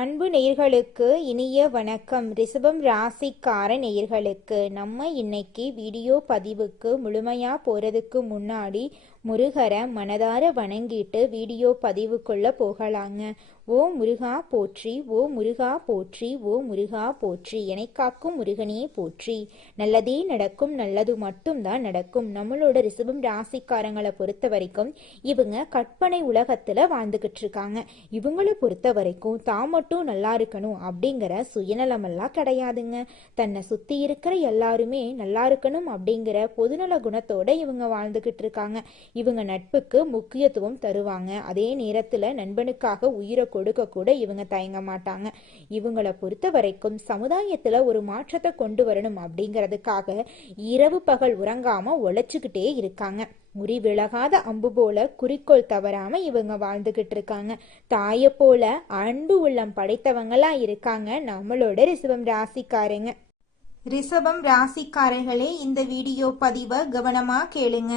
அன்பு நேயர்களுக்கு இனிய வணக்கம். ரிஷபம் ராசிக்கார நேயர்களுக்கு நம்ம இன்னைக்கு வீடியோ பதிவுக்கு முழுமையா போறதுக்கு முன்னாடி முருகரை மனதார வணங்கிட்டு வீடியோ பதிவுக்குள்ள போகலாங்க. ஓ முருகா போற்றி, ஓ முருகா போற்றி, ஓ முருகா போற்றி, என்னை காக்கும் முருகனே போற்றி. நல்லதே நடக்கும், நல்லது மட்டும்தான் நடக்கும். நம்மளோட ரிஷபம் ராசிக்காரங்களை பொறுத்த வரைக்கும் இவங்க கற்பனை உலகத்துல வாழ்ந்துகிட்டு இருக்காங்க. இவங்களை பொறுத்த வரைக்கும் தான் மட்டும் நல்லா இருக்கணும் அப்படிங்கிற சுயநலமெல்லாம் கிடையாதுங்க. தன்னை சுத்தி இருக்கிற எல்லாருமே நல்லா இருக்கணும் அப்படிங்கிற பொதுநல குணத்தோட இவங்க வாழ்ந்துகிட்டு இருக்காங்க. இவங்க நட்புக்கு முக்கியத்துவம் தருவாங்க. அதே நேரத்துல நண்பனுக்காக உயிரை கொடுக்க கூட இவங்க தயங்க மாட்டாங்க. இவங்களை பொறுத்த வரைக்கும் சமுதாயத்துல ஒரு மாற்றத்தை கொண்டு வரணும் அப்படிங்கிறதுக்காக இரவு பகல் உறங்காம உழைச்சுக்கிட்டே இருக்காங்க. முறிவிலகாத அம்பு போல குறிக்கோள் தவறாம இவங்க வாழ்ந்துகிட்டு இருக்காங்க. தாயை போல அன்பு உள்ளம் படைத்தவங்களா இருக்காங்க நம்மளோட ரிஷபம் ராசிக்காரங்க. ரிஷபம் ராசிக்காரர்களே, இந்த வீடியோ பதிவை கவனமா கேளுங்க.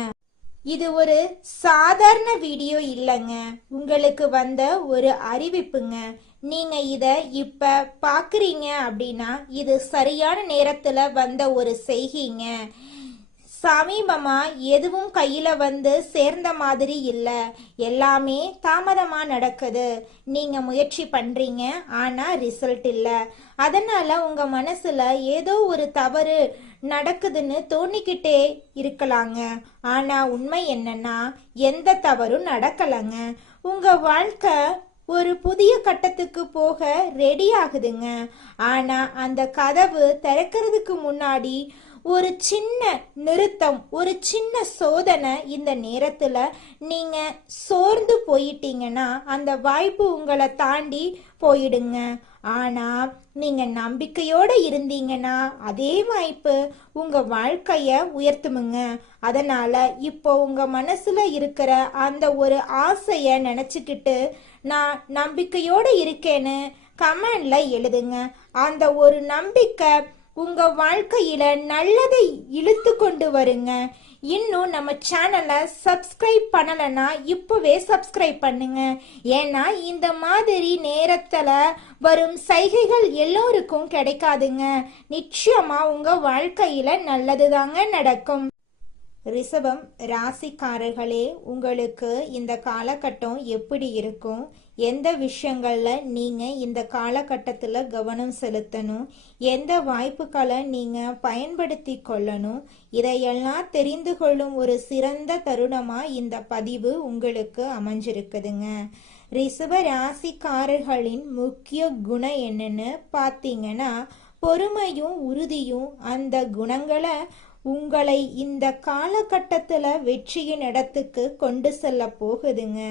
இது ஒரு சாதாரண வீடியோ இல்லைங்க, உங்களுக்கு வந்த ஒரு அறிவிப்புங்க. நீங்க இத இப்ப பாக்குறீங்க அப்படின்னா இது சரியான நேரத்துல வந்த ஒரு செய்திங்க. சமீபமா எதுவும் கையில வந்து சேர்ந்த மாதிரி இல்ல, எல்லாமே தாமதமா நடக்குது. நீங்க முயற்சி பண்றீங்க, ஆனா ரிசல்ட் இல்ல. அதனால உங்க மனசுல ஏதோ ஒரு தவறு நடக்குதுன்னு தோணிக்கிட்டே இருக்கலாங்க. ஆனா உண்மை என்னன்னா எந்த தவறும் நடக்கலங்க. உங்க வாழ்க்கை ஒரு புதிய கட்டத்துக்கு போக ரெடி ஆகுதுங்க. ஆனா அந்த கதவு திறக்கிறதுக்கு முன்னாடி ஒரு சின்ன நிறுத்தம், ஒரு சின்ன சோதனை. இந்த நேரத்துல நீங்க சோர்ந்து போயிட்டீங்கன்னா அந்த வாய்ப்பு உங்களை தாண்டி போயிடுங்க. ஆனா நீங்க நம்பிக்கையோட இருந்தீங்கன்னா அதே வாய்ப்பு உங்க வாழ்க்கைய உயர்த்துமுங்க. அதனால இப்போ உங்க மனசுல இருக்கிற அந்த ஒரு ஆசைய நினைச்சுக்கிட்டு நான் நம்பிக்கையோட இருக்கேன்னு கமெண்ட்ல எழுதுங்க. அந்த ஒரு நம்பிக்கை உங்க வாழ்க்கையில நல்லதை இழுத்து கொண்டு வருங்க. இன்னும் நம்ம சேனலை சப்ஸ்கிரைப் பண்ணலன்னா இப்பவே சப்ஸ்கிரைப் பண்ணுங்க. ஏன்னா இந்த மாதிரி நேரத்துல வரும் சைகைகள் எல்லோருக்கும் கிடைக்காதுங்க. நிச்சயமா உங்க வாழ்க்கையில நல்லதுதாங்க நடக்கும். ரிஷபம் ராசிக்காரர்களே, உங்களுக்கு இந்த காலகட்டம் எப்படி இருக்கும்? எந்த விஷயங்கள்ல நீங்க இந்த காலகட்டத்துல கவனம் செலுத்தணும்? எந்த வாய்ப்புகளை நீங்க பயன்படுத்தி கொள்ளணும்? இதையெல்லாம் தெரிந்து கொள்ளும் ஒரு சிறந்த தருணமா இந்த பதிவு உங்களுக்கு அமைஞ்சிருக்குதுங்க. ரிஷப ராசிக்காரர்களின் முக்கிய குணம் என்னன்னு பார்த்தீங்கன்னா பொறுமையும் உறுதியும். அந்த குணங்களை உங்களை இந்த காலகட்டத்துல வெற்றியின் இடத்துக்கு கொண்டு செல்ல போகுதுங்க.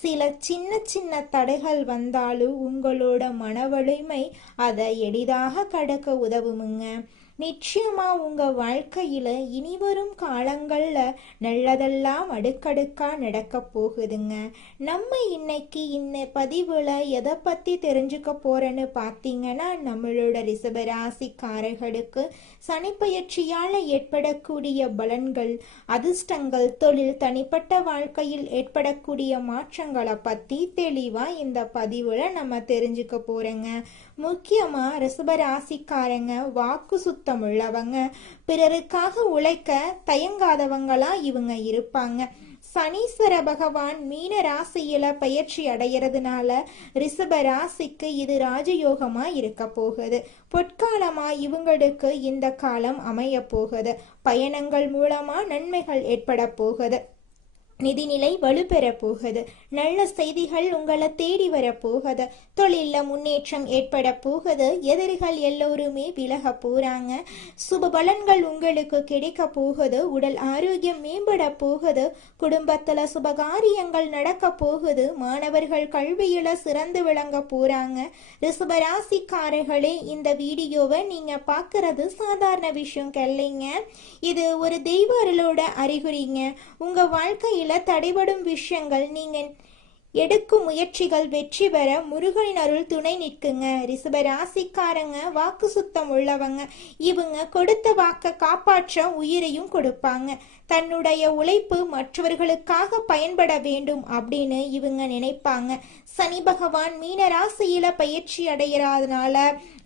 சில சின்ன சின்ன தடைகள் வந்தாலும் உங்களோட மன வலிமை அதை எளிதாக கடக்க உதவுமுங்க. நிச்சயமா உங்க வாழ்க்கையில இனிவரும் காலங்கள்ல நல்லதெல்லாம் அடுக்கடுக்கா நடக்க போகுதுங்க. நம்ம இன்னைக்கு இந்த பதிவுல எதை பத்தி தெரிஞ்சுக்க போறேன்னு பார்த்தீங்கன்னா நம்மளோட ரிஷப ராசிக்காரர்களுக்கு சனிப்பெயர்ச்சியால ஏற்படக்கூடிய பலன்கள், அதிர்ஷ்டங்கள், தொழில், தனிப்பட்ட வாழ்க்கையில் ஏற்படக்கூடிய மாற்றங்களை பத்தி தெளிவா இந்த பதிவுல நம்ம தெரிஞ்சுக்க போறோங்க. முக்கியமா ரிஷப ராசிக்காரங்க வாக்கு சுத்தம் உள்ளவங்க, பிறருக்காக உழைக்க தயங்காதவங்களா இவங்க இருப்பாங்க. சனீஸ்வர பகவான் மீன ராசியில பயிற்சி அடைகிறதுனால ரிஷப ராசிக்கு இது ராஜயோகமா இருக்க போகுது. பொற்காலமா இவங்களுக்கு இந்த காலம் அமைய போகுது. பயணங்கள் மூலமா நன்மைகள் ஏற்பட போகுது. நிதிநிலை வலுப்பெற போகுது. நல்ல செய்திகள் உங்களை தேடி வர போகுது. தொழில முன்னேற்றம் ஏற்பட போகுது. எதிரிகள் எல்லோருமே விலக போறாங்க. சுப பலன்கள் உங்களுக்கு கிடைக்க போகுது. உடல் ஆரோக்கியம் மேம்பட போகுது. குடும்பத்துல சுபகாரியங்கள் நடக்க போகுது. மாணவர்கள் கல்வியில சிறந்து விளங்க போறாங்க. ரிஷபராசிக்காரர்களே, இந்த வீடியோவை நீங்க பாக்குறது சாதாரண விஷயம் இல்லைங்க. இது ஒரு தெய்வ அருளோட அறிகுறிங்க. உங்க வாழ்க்கையில தடைபடும் விஷயங்கள், நீங்க எடுக்கும் முயற்சிகள் வெற்றி பெற முருகனின் அருள் துணை நிற்குங்க. ரிஷப ராசிக்காரங்க வாக்கு சுத்தம் உள்ளவங்க. இவங்க கொடுத்த வாக்க காப்பாற்ற உயிரையும் கொடுப்பாங்க. தன்னுடைய உழைப்பு மற்றவர்களுக்காக பயன்பட வேண்டும் அப்படின்னு இவங்க நினைப்பாங்க. சனி பகவான் மீன ராசியில பயிற்சி அடைகிறதுனால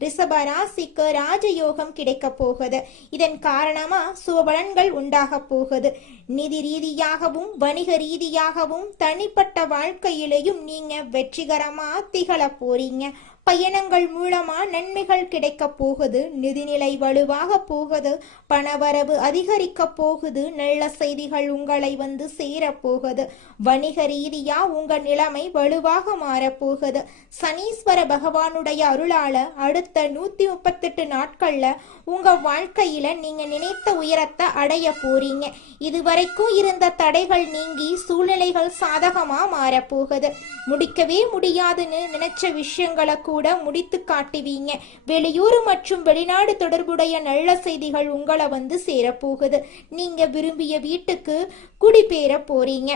ரிஷப ராசிக்கு ராஜயோகம் கிடைக்க போகுது. இதன் காரணமா சுபபலன்கள் உண்டாக போகுது. நிதி ரீதியாகவும் வணிக ரீதியாகவும் தனிப்பட்ட வாழ்க்கையிலையும் நீங்க வெற்றிகரமா திகழ போறீங்க. பயணங்கள் மூலமா நன்மைகள் கிடைக்க போகுது. நிதிநிலை வலுவாக போகுது. பணவரவு அதிகரிக்க போகுது. நல்ல செய்திகள் உங்களை வந்து சேர போகுது. வணிக ரீதியா உங்க நிலைமை வலுவாக மாறப்போகுது. சனீஸ்வர பகவானுடைய அருளால அடுத்த 138 நாட்கள்ல உங்க வாழ்க்கையில நீங்க நினைத்த உயரத்தை அடைய போறீங்க. இதுவரைக்கும் இருந்த தடைகள் நீங்கி சூழ்நிலைகள் சாதகமா மாறப்போகுது. முடிக்கவே முடியாதுன்னு நினைச்ச விஷயங்களை கூட முடித்து காட்டுவீங்க. வெளியூர் மற்றும் வெளிநாடு தொடர்புடைய நல்ல செய்திகள் உங்களை வந்து சேரப்போகுது. நீங்க விரும்பிய வீட்டுக்கு குடிபெயர போறீங்க.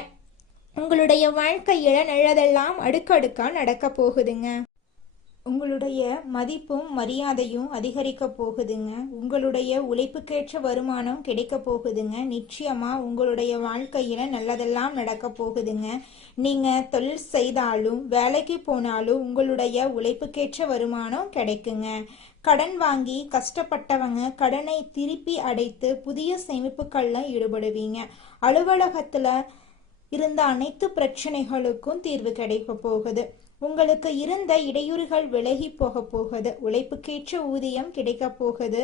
உங்களுடைய வாழ்க்கையில நல்லதெல்லாம் அடுக்கடுக்கா நடக்க போகுதுங்க. உங்களுடைய மதிப்பும் மரியாதையும் அதிகரிக்க போகுதுங்க. உங்களுடைய உழைப்புக்கேற்ற வருமானம் கிடைக்க போகுதுங்க. நிச்சயமா உங்களுடைய வாழ்க்கையில நல்லதெல்லாம் நடக்க போகுதுங்க. நீங்க தொழில் செய்தாலும் வேலைக்கு போனாலும் உங்களுடைய உழைப்புக்கேற்ற வருமானம் கிடைக்குங்க. கடன் வாங்கி கஷ்டப்பட்டவங்க கடனை திருப்பி அடைத்து புதிய சேமிப்புகள்ல ஈடுபடுவீங்க. அலுவலகத்துல இருந்த அனைத்து பிரச்சனைகளுக்கும் தீர்வு கிடைக்க போகுது. உங்களுக்கு இருந்த இடையூறுகள் விலகி போக போகுது. உழைப்புக்கேற்ற ஊதியம் கிடைக்க போகுது.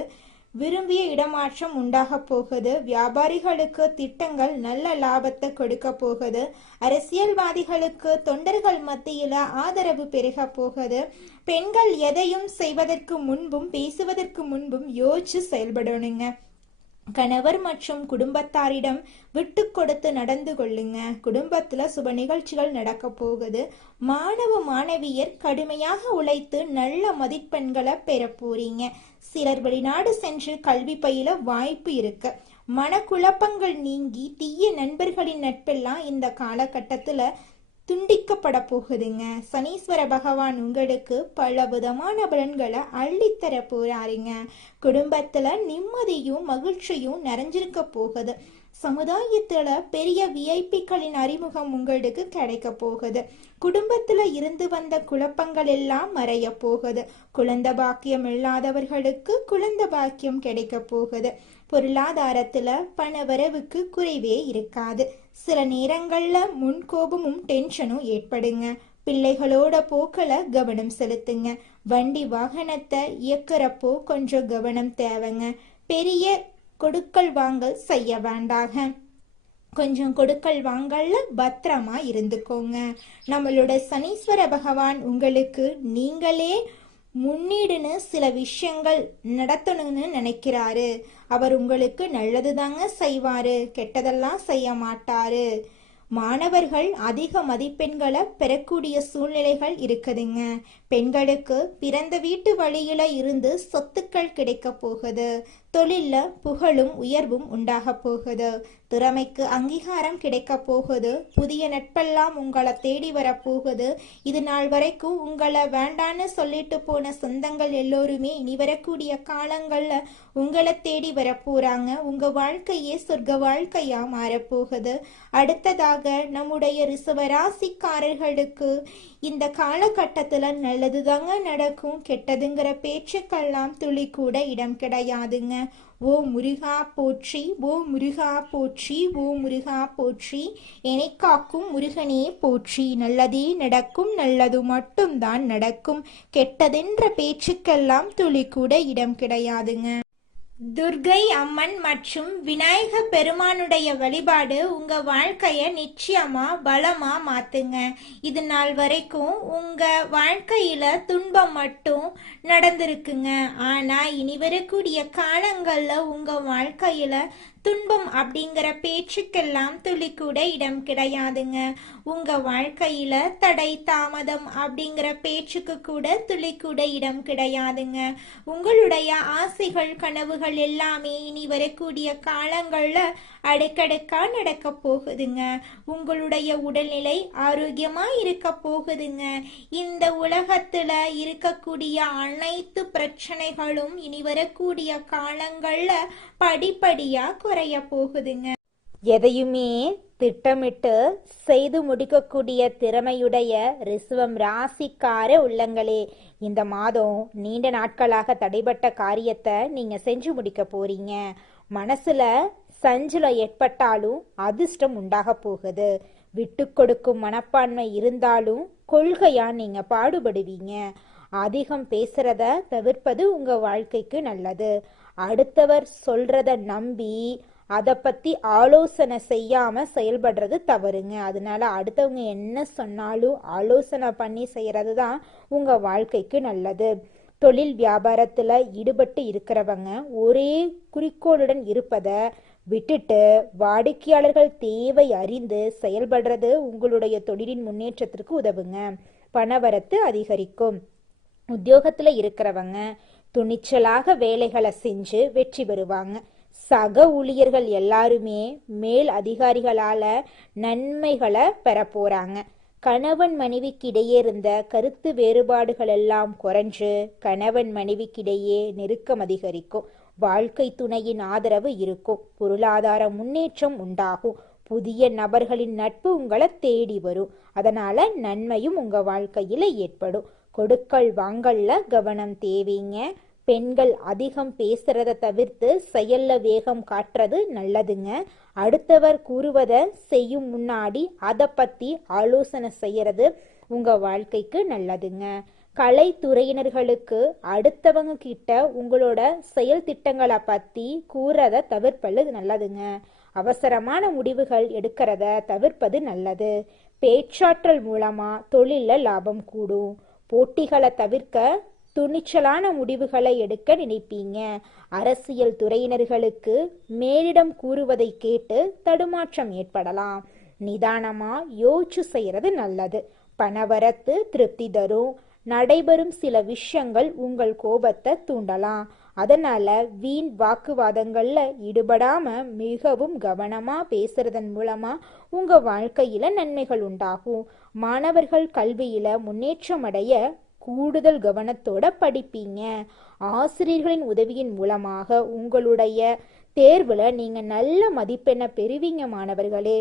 விரும்பிய இடமாற்றம் உண்டாக போகுது. வியாபாரிகளுக்கு திட்டங்கள் நல்ல லாபத்தை கொடுக்க போகுது. அரசியல்வாதிகளுக்கு தொண்டர்கள் மத்தியில ஆதரவு பெருக போகுது. பெண்கள் எதையும் செய்வதற்கு முன்பும் பேசுவதற்கு முன்பும் யோசிச்சு செயல்படணுங்க. கணவர் மற்றும் குடும்பத்தாரிடம் விட்டு கொடுத்து நடந்து கொள்ளுங்க. குடும்பத்துல சுப நிகழ்ச்சிகள் நடக்க போகுது. மாணவ மாணவியர் கடுமையாக உழைத்து நல்ல மதிப்பெண்களை பெற போறீங்க. சிலர் வெளிநாடு சென்று கல்வி பயில வாய்ப்பு இருக்கு. மனக்குழப்பங்கள் நீங்கி தீய நண்பர்களின் நட்பெல்லாம் இந்த காலகட்டத்துல துண்டிக்கப்பட போகுதுங்க. சனீஸ்வர பகவான் உங்களுக்கு பல விதமான பலன்களை அள்ளித்தர போறாருங்க. குடும்பத்துல நிம்மதியும் மகிழ்ச்சியும் நிறைஞ்சிருக்க போகுது. சமுதாயத்துல பெரிய விஐபிக்களின் அறிமுகம் உங்களுக்கு கிடைக்க போகுது. குடும்பத்துல இருந்து வந்த குழப்பங்கள் எல்லாம் மறைய போகுது. குழந்தை பாக்கியம் இல்லாதவர்களுக்கு குழந்தை பாக்கியம் கிடைக்க போகுது. பொருளாதாரத்துல பண வரவுக்கு குறைவே இருக்காது. சில நேரங்கள்ல முன்கோபமும் டென்ஷனும் ஏற்படுங்க. பிள்ளைகளோட போக்களை கவனம் செலுத்துங்க. வண்டி வாகனத்தை இயக்குறப்போ கொஞ்சம் கவனம் தேவைங்க. பெரிய கொடுக்கல் வாங்கல் செய்ய வேண்டாங்க. கொஞ்சம் கொடுக்கல் வாங்கல்ல பத்திரமா இருந்துக்கோங்க. நம்மளோட சனீஸ்வர பகவான் உங்களுக்கு நீங்களே முன்னீடுன்னு சில விஷயங்கள் நடத்தணும்னு நினைக்கிறாரு. அவர் உங்களுக்கு நல்லது தாங்க செய்வாரு, கெட்டதெல்லாம் செய்ய மாட்டாரு. மாணவர்கள் அதிக மதிப்பெண்களை பெறக்கூடிய சூழ்நிலைகள் இருக்குதுங்க. பெண்களுக்கு பிறந்த வீட்டு வழியில இருந்து சொத்துக்கள் கிடைக்க போகுது. தொழில்ல புகழும் உயர்வும் உண்டாக போகுது. திறமைக்கு அங்கீகாரம் கிடைக்க போகுது. புதிய நட்பெல்லாம் உங்களை தேடி வரப்போகுது. இது நாள் வரைக்கும் உங்களை வேண்டான்னு சொல்லிட்டு போன சொந்தங்கள் எல்லோருமே இனி வரக்கூடிய காலங்கள்ல உங்களை தேடி வரப்போறாங்க. உங்க வாழ்க்கையே சொர்க்க வாழ்க்கையா மாறப்போகுது. அடுத்ததாக நம்முடைய ரிஷபராசிக்காரர்களுக்கு இந்த காலகட்டத்துல நல்லதுதாங்க நடக்கும். கெட்டதுங்கிற பேச்சுக்கெல்லாம் துளி கூட இடம் கிடையாதுங்க. ஓ முருகா போற்றி, ஓ முருகா போற்றி, ஓ முருகா போற்றி, என்னை காக்கும் முருகனே போற்றி. நல்லதே நடக்கும், நல்லது மட்டும்தான் நடக்கும். கெட்டதென்ற பேச்சுக்கெல்லாம் துளி கூட இடம் கிடையாதுங்க. துர்கை அம்மன் மற்றும் விநாயக பெருமானுடைய வழிபாடு உங்க வாழ்க்கைய நிச்சயமா பலமா மாத்துங்க. இது நாள் வரைக்கும் உங்க வாழ்க்கையில துன்பம் மட்டும் நடந்திருக்குங்க. ஆனா இனி வரக்கூடிய காலங்கள்ல உங்க வாழ்க்கையில துன்பம் அப்படிங்கிற பேச்சுக்கெல்லாம் துளி கூட இடம் கிடையாதுங்க. உங்க வாழ்க்கையில தடை தாமதம் அப்படிங்கிற பேச்சுக்கு கூட துளி கூட இடம் கிடையாதுங்க. உங்களுடைய ஆசைகள் கனவுகள் எல்லாமே இனி வரக்கூடிய காலங்கள்ல அடுக்கடுக்கா நடக்க போகுதுங்க. உங்களுடைய உடல்நிலை ஆரோக்கியமா இருக்க போகுதுங்க. இந்த உலகத்துல இருக்கக்கூடிய அனைத்து பிரச்சனைகளும் இனி வரக்கூடிய காலங்கள்ல படிப்படியா குறைய போகுதுங்க. எதையுமே திட்டமிட்டு செய்து முடிக்கக்கூடிய திறமையுடைய ரிஷபம் ராசிக்கார உள்ளங்களே, இந்த மாதம் நீண்ட நாட்களாக தடைபட்ட காரியத்தை நீங்க செஞ்சு முடிக்க போறீங்க. மனசுல சஞ்சலம் ஏற்பட்டாலும் அதிர்ஷ்டம் உண்டாக போகுது. விட்டு கொடுக்கும் மனப்பான்மை இருந்தாலும் கொள்கையா நீங்க பாடுபடுவீங்க. அதிகம் பேசுறத தவிர்ப்பது உங்க வாழ்க்கைக்கு நல்லது. அடுத்தவர் சொல்றத நம்பி அதை பத்தி ஆலோசனை செய்யாம செயல்படுறது தவறுங்க. அதனால அடுத்தவங்க என்ன சொன்னாலும் ஆலோசனை பண்ணி செய்யறது தான் உங்க வாழ்க்கைக்கு நல்லது. தொழில் வியாபாரத்துல ஈடுபட்டு இருக்கிறவங்க ஒரே குறிக்கோளுடன் இருப்பதை விட்டுட்டு வாடிக்கையாளர்கள் தேவை அறிந்து செயல்படுறது உங்களுடைய தொழிலின் முன்னேற்றத்திற்கு உதவுங்க. பணவரத்து அதிகரிக்கும். உத்தியோகத்துல இருக்கிறவங்க துணிச்சலாக வேலைகளை செஞ்சு வெற்றி பெறுவாங்க. சக ஊழியர்கள் எல்லாருமே மேல் அதிகாரிகளால நன்மைகளை பெற போறாங்க. கணவன் மனைவிக்கிடையே இருந்த கருத்து வேறுபாடுகள் எல்லாம் குறைஞ்சு கணவன் மனைவிக்கிடையே நெருக்கம் அதிகரிக்கும். வாழ்க்கை துணையின் ஆதரவு இருக்கும். பொருளாதார முன்னேற்றம் உண்டாகும். புதிய நபர்களின் நட்பு உங்களை தேடி வரும். அதனால நன்மையும் உங்க வாழ்க்கையில ஏற்படும். கொடுக்கல் வாங்கல்ல கவனம் தேவைங்க. பெண்கள் அதிகம் பேசுறத தவிர்த்து செயல்ல வேகம் காட்டுறது நல்லதுங்க. அடுத்தவர் கூறுவதை செய்யும் முன்னாடி அதை பத்தி ஆலோசனை செய்யறது உங்க வாழ்க்கைக்கு நல்லதுங்க. கலைத்துறையினர்களுக்கு அடுத்தவங்க கிட்ட உங்களோட செயல் திட்டங்களை பத்தி கூறத தவிர்ப்பது நல்லதுங்க. அவசரமான முடிவுகள் எடுக்கிறத தவிர்ப்பது நல்லது. பேச்சாற்றல் மூலமா தொழில லாபம் கூடும். போட்டிகளை தவிர்க்க துணிச்சலான முடிவுகளை எடுக்க நினைப்பீங்க. அரசியல் துறையினர்களுக்கு மேலிடம் கூறுவதை கேட்டு தடுமாற்றம் ஏற்படலாம். நிதானமா யோசிச்சு செய்யறது நல்லது. பணவரத்து திருப்தி தரும். நடைபெறும் சில விஷயங்கள் உங்கள் கோபத்தை தூண்டலாம். அதனால வீண் வாக்குவாதங்கள்ல ஈடுபடாம மிகவும் கவனமா பேசுறதன் மூலமா உங்க வாழ்க்கையில நன்மைகள் உண்டாகும். மாணவர்கள் கல்வியில முன்னேற்றம் அடைய கூடுதல் கவனத்தோட படிப்பீங்க. ஆசிரியர்களின் உதவியின் மூலமாக உங்களுடைய தேர்வுல நீங்க நல்ல மதிப்பெண்ணை பெறுவீங்க மாணவர்களே.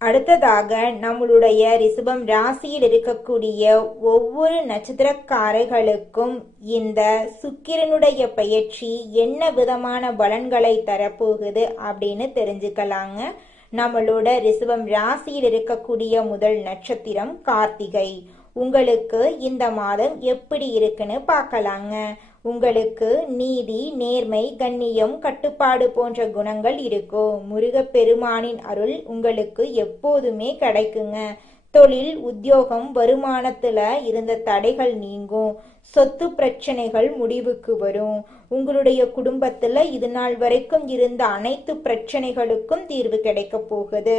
அடுத்ததாக நம்மளுடைய ரிஷபம் ராசியில் இருக்கக்கூடிய ஒவ்வொரு நட்சத்திரக்காரர்களுக்கும் இந்த சுக்கிரனுடைய பயிற்சி என்ன விதமான பலன்களை தரப்போகுது அப்படின்னு தெரிஞ்சுக்கலாங்க. நம்மளோட ரிஷபம் ராசியில் இருக்கக்கூடிய முதல் நட்சத்திரம் கார்த்திகை. உங்களுக்கு இந்த மாதம் எப்படி இருக்குன்னு பார்க்கலாங்க. உங்களுக்கு நீதி, நேர்மை, கண்ணியம், கட்டுப்பாடு போன்ற குணங்கள் இருக்கும். முருகப்பெருமானின் அருள் உங்களுக்கு எப்போதுமே கிடைக்குங்க. தொழில், உத்தியோகம், வருமானத்துல இருந்த தடைகள் நீங்கும். சொத்து பிரச்சனைகள் முடிவுக்கு வரும். உங்களுடைய குடும்பத்துல இது நாள் வரைக்கும் இருந்த அனைத்து பிரச்சனைகளுக்கும் தீர்வு கிடைக்க போகுது.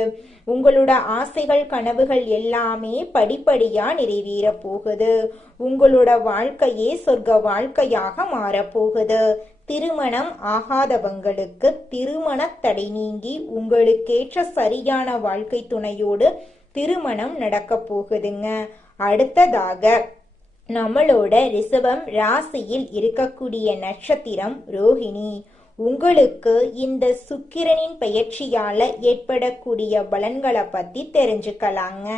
உங்களோட ஆசைகள், கனவுகள் எல்லாமே படிப்படியா நிறைவேற போகுது. உங்களோட வாழ்க்கையே சொர்க்க வாழ்க்கையாக மாறப்போகுது. திருமணம் ஆகாதவங்களுக்கு திருமண தடை நீங்கி உங்களுக்கேற்ற சரியான வாழ்க்கை துணையோடு திருமணம் நடக்க போகுதுங்க. அடுத்ததாக நம்மளோட ரிஷபம் ராசியில் இருக்கக்கூடிய நட்சத்திரம் ரோஹிணி. உங்களுக்கு இந்த சுக்கிரனின் பயிற்சியால ஏற்படக்கூடிய பலன்களை பத்தி தெரிஞ்சுக்கலாங்க.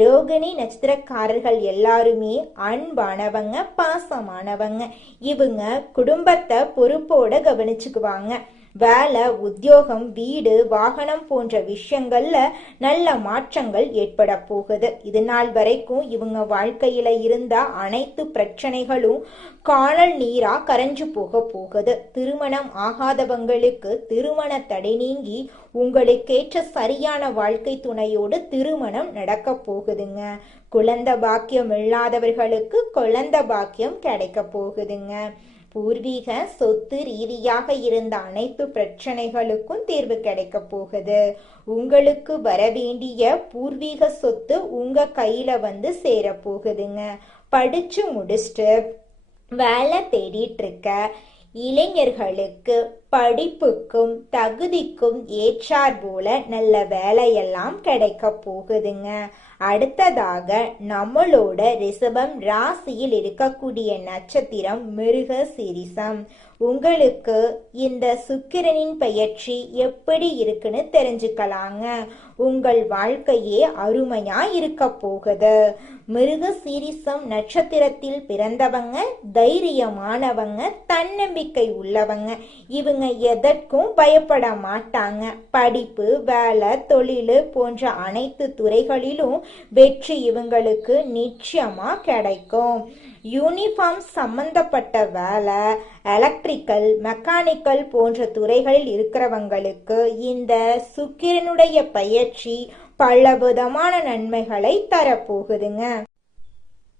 ரோகிணி நட்சத்திரக்காரர்கள் எல்லாருமே அன்பானவங்க, பாசமானவங்க. இவங்க குடும்பத்தை பொறுப்போட கவனிச்சுக்குவாங்க. வேலை, உத்தியோகம், வீடு, வாகனம் போன்ற விஷயங்கள்ல நல்ல மாற்றங்கள் ஏற்பட போகுது. இது நாள் வரைக்கும் இவங்க வாழ்க்கையில இருந்த அனைத்து பிரச்சனைகளும் காணல் நீரா கரைஞ்சு போகுது. திருமணம் ஆகாதவங்களுக்கு திருமண தடை நீங்கி உங்களுக்கேற்ற சரியான வாழ்க்கை துணையோடு திருமணம் நடக்க போகுதுங்க. குழந்தை பாக்கியம் இல்லாதவர்களுக்கு குழந்தை பாக்கியம் கிடைக்க போகுதுங்க. பூர்வீக சொத்து ரீதியாக இருந்த அனைத்து பிரச்சனைகளுக்கும் தீர்வு கிடைக்க போகுது. உங்களுக்கு வர வேண்டிய பூர்வீக சொத்து உங்க கையில வந்து சேர போகுதுங்க. படிச்சு முடிச்சுட்டு வேலை தேடிட்டு இருக்க இளைஞர்களுக்கு படிப்புக்கும் தகுதிக்கும் ஏற்றார் போல நல்ல வேலையெல்லாம் கிடைக்க போகுதுங்க. அடுத்ததாக நம்மளோட ரிஷபம் ராசியில் இருக்கக்கூடிய நட்சத்திரம் மிருக சீரிஷம். உங்களுக்கு இந்த சுக்கிரனின் பெயர்ச்சி எப்படி இருக்குன்னு தெரிஞ்சுக்கலாங்க. உங்கள் வாழ்க்கையே அருமையா இருக்க போகுது. மிருக சீரிஷம் நட்சத்திரத்தில் பிறந்தவங்க தைரியமானவங்க, தன்னம்பிக்கை உள்ளவங்க. இவங்க எதற்கும் பயப்பட மாட்டாங்க. படிப்பு, வேலை, தொழில் போன்ற அனைத்து துறைகளிலும் வெற்றி இவங்களுக்கு நிச்சயமா கிடைக்கும். யூனிஃபார்ம் சம்பந்தப்பட்ட வேலை, எலக்ட்ரிக்கல், மெக்கானிக்கல் போன்ற துறைகளில் இருக்கிறவங்களுக்கு இந்த சுக்கிரனுடைய பயிற்சி பல விதமான நன்மைகளை தரப்போகுதுங்க.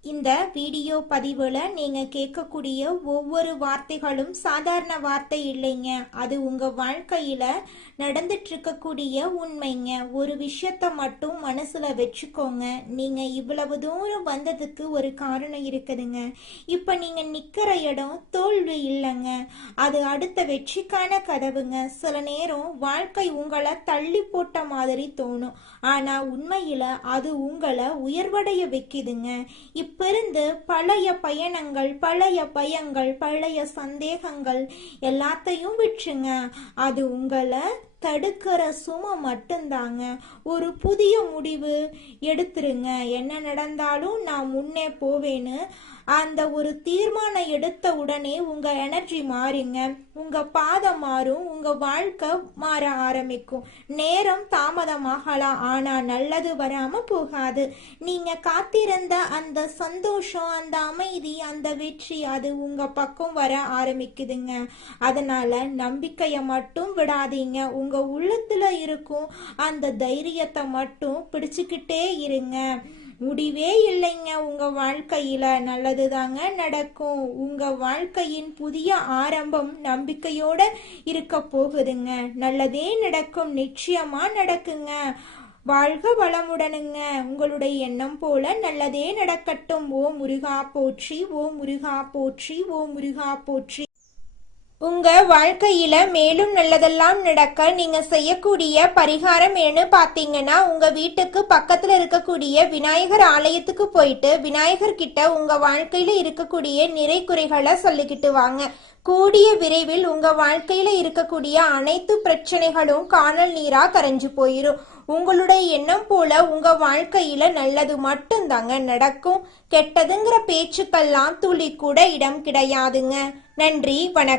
இந்த வீடியோ பதிவில் நீங்கள் கேட்கக்கூடிய ஒவ்வொரு வார்த்தைகளும் சாதாரண வார்த்தை இல்லைங்க. அது உங்கள் வாழ்க்கையில் நடந்துட்டு இருக்கக்கூடிய உண்மைங்க. ஒரு விஷயத்த மட்டும் மனசில் வச்சுக்கோங்க. நீங்கள் இவ்வளவு தூரம் வந்ததுக்கு ஒரு காரணம் இருக்குதுங்க. இப்போ நீங்கள் நிற்கிற இடம் தோல்வி இல்லைங்க, அது அடுத்த வெற்றிக்கான கதவுங்க. சில நேரம் வாழ்க்கை உங்களை தள்ளி போட்ட மாதிரி தோணும், ஆனால் உண்மையில் அது உங்களை உயர்வடைய வைக்குதுங்க. இப்பிருந்து பழைய பயணங்கள், பழைய பயங்கள், பழைய சந்தேகங்கள் எல்லாத்தையும் விட்டுருங்க. அது உங்களை தடுக்கிற சுமை மட்டும்தாங்க. ஒரு புதிய முடிவு எடுத்துருங்க. என்ன நடந்தாலும் நான் முன்னே போவேன்னு அந்த ஒரு தீர்மானம் எடுத்த உடனே உங்க எனர்ஜி மாறுங்க, உங்க பாதை மாறும், உங்க வாழ்க்கை மாற ஆரம்பிக்கும். நேரம் தாமதமாகலாம், ஆனா நல்லது வராம போகாது. நீங்க காத்திருந்த அந்த சந்தோஷம், அந்த அமைதி, அந்த வெற்றி அது உங்க பக்கம் வர ஆரம்பிக்குதுங்க. அதனால நம்பிக்கையை மட்டும் விடாதீங்க. உங்க உள்ளத்துல இருக்கும் அந்த தைரியத்தை மட்டும் பிடிச்சுக்கிட்டே இருங்க. முடிவே இல்லைங்க. உங்க வாழ்க்கையில நல்லதுதாங்க நடக்கும். உங்க வாழ்க்கையின் புதிய ஆரம்பம் நம்பிக்கையோட இருக்க போகுதுங்க. நல்லதே நடக்கும், நிச்சயமா நடக்குங்க. வாழ்க வளமுடனுங்க. உங்களுடைய எண்ணம் போல நல்லதே நடக்கட்டும். ஓ முருகா போற்றி, ஓ முருகா போற்றி, ஓ முருகா போற்றி. உங்க வாழ்க்கையில மேலும் நல்லதெல்லாம் நடக்க நீங்க செய்யக்கூடிய பரிகாரம் என்னன்னு பாத்தீங்கன்னா, உங்க வீட்டுக்கு பக்கத்துல இருக்கக்கூடிய விநாயகர் ஆலயத்துக்கு போயிட்டு விநாயகர் கிட்ட உங்க வாழ்க்கையில இருக்கக்கூடிய நிறை குறைகளை சொல்லிக்கிட்டு வாங்க. கூடிய விரைவில் உங்க வாழ்க்கையில இருக்கக்கூடிய அனைத்து பிரச்சனைகளும் காணல் நீரா கரைஞ்சு போயிரும். உங்களுடைய எண்ணம் போல உங்க வாழ்க்கையில நல்லது மட்டும்தாங்க நடக்கும். கெட்டதுங்கிற பேச்சுக்கெல்லாம் துளி கூட இடம் கிடையாதுங்க. நன்றி, வணக்கம்.